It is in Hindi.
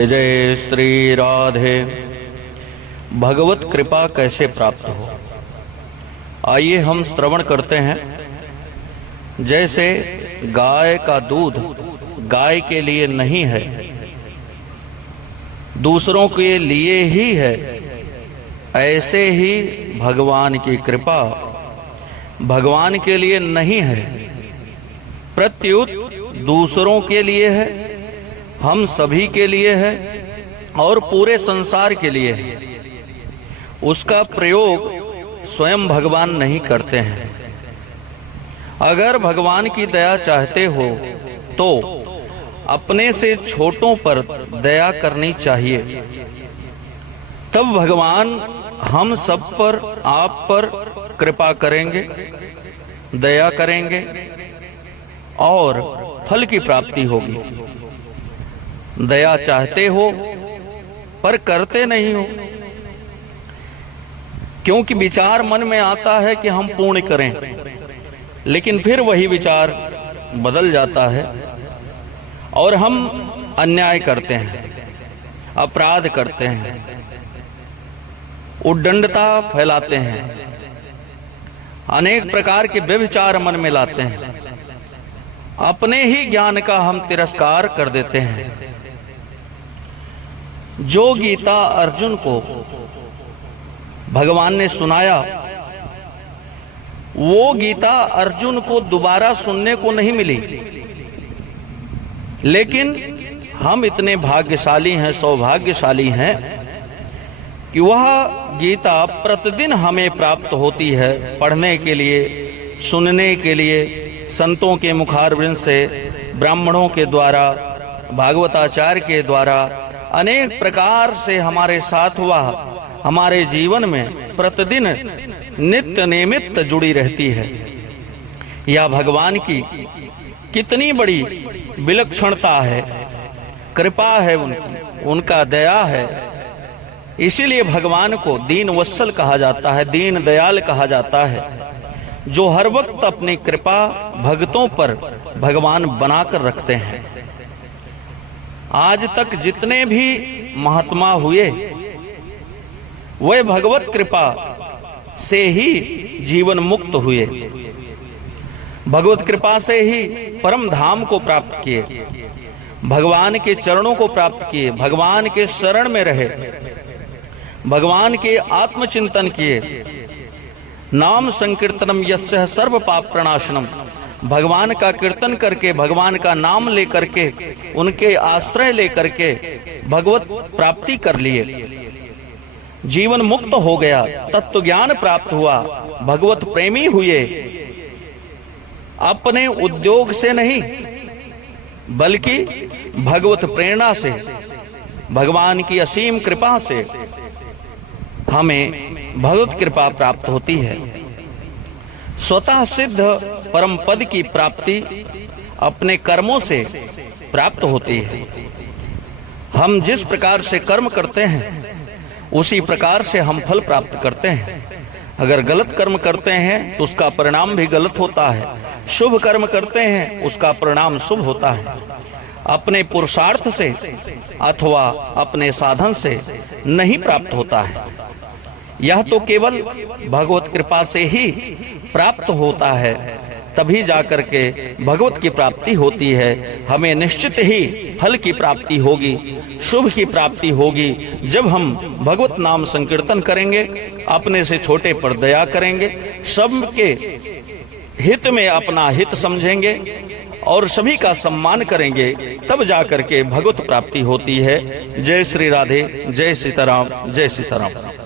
जय श्री राधे। भगवत कृपा कैसे प्राप्त हो, आइए हम श्रवण करते हैं। जैसे गाय का दूध गाय के लिए नहीं है, दूसरों के लिए ही है, ऐसे ही भगवान की कृपा भगवान के लिए नहीं है, प्रत्युत दूसरों के लिए है, हम सभी के लिए है और पूरे संसार के लिए है। उसका प्रयोग स्वयं भगवान नहीं करते हैं। अगर भगवान की दया चाहते हो तो अपने से छोटों पर दया करनी चाहिए, तब भगवान हम सब पर, आप पर कृपा करेंगे, दया करेंगे और फल की प्राप्ति होगी। दया चाहते हो पर करते नहीं हो, क्योंकि विचार मन में आता है कि हम पुण्य करें, लेकिन फिर वही विचार बदल जाता है और हम अन्याय करते हैं, अपराध करते हैं, उद्दंडता फैलाते हैं, अनेक प्रकार के व्यभिचार मन में लाते हैं, अपने ही ज्ञान का हम तिरस्कार कर देते हैं। जो गीता अर्जुन को भगवान ने सुनाया, वो गीता अर्जुन को दोबारा सुनने को नहीं मिली, लेकिन हम इतने भाग्यशाली हैं, सौभाग्यशाली हैं कि वह गीता प्रतिदिन हमें प्राप्त होती है, पढ़ने के लिए, सुनने के लिए, संतों के मुखारविंद से, ब्राह्मणों के द्वारा, भागवताचार्य के द्वारा अनेक प्रकार से हमारे साथ हुआ, हमारे जीवन में प्रतिदिन नित्य निमित्त जुड़ी रहती है। यह भगवान की कितनी बड़ी विलक्षणता है, कृपा है उनकी, उनका दया है। इसीलिए भगवान को दीन वत्सल कहा जाता है, दीन दयाल कहा जाता है, जो हर वक्त अपनी कृपा भक्तों पर भगवान बनाकर रखते हैं। आज तक जितने भी महात्मा हुए वे भगवत कृपा से ही जीवन मुक्त हुए, भगवत कृपा से ही परम धाम को प्राप्त किए, भगवान के चरणों को प्राप्त किए, भगवान के शरण में रहे, भगवान के आत्मचिंतन किए। नाम संकीर्तनम यस्य सर्व पाप प्रणाशनम, भगवान का कीर्तन करके, भगवान का नाम लेकर के, उनके आश्रय लेकर के भगवत प्राप्ति कर लिए, जीवन मुक्त हो गया, तत्व ज्ञान प्राप्त हुआ, भगवत प्रेमी हुए। अपने उद्योग से नहीं बल्कि भगवत प्रेरणा से, भगवान की असीम कृपा से हमें भगवत कृपा प्राप्त होती है। स्वतः सिद्ध परम पद की प्राप्ति अपने कर्मों से प्राप्त होती है। हम जिस प्रकार से कर्म करते हैं उसी प्रकार से हम फल प्राप्त करते हैं। अगर गलत कर्म करते हैं तो उसका परिणाम भी गलत होता है, शुभ कर्म करते हैं उसका परिणाम शुभ होता है। अपने पुरुषार्थ से अथवा अपने साधन से नहीं प्राप्त होता है, यह तो केवल भगवत कृपा से ही प्राप्त होता है, तभी जाकर के भगवत की प्राप्ति होती है। हमें निश्चित ही फल की प्राप्ति होगी, शुभ की प्राप्ति होगी, जब हम भगवत नाम संकीर्तन करेंगे, अपने से छोटे पर दया करेंगे, सबके हित में अपना हित समझेंगे और सभी का सम्मान करेंगे, तब जाकर के भगवत प्राप्ति होती है। जय श्री राधे, जय सीताराम, जय सीताराम।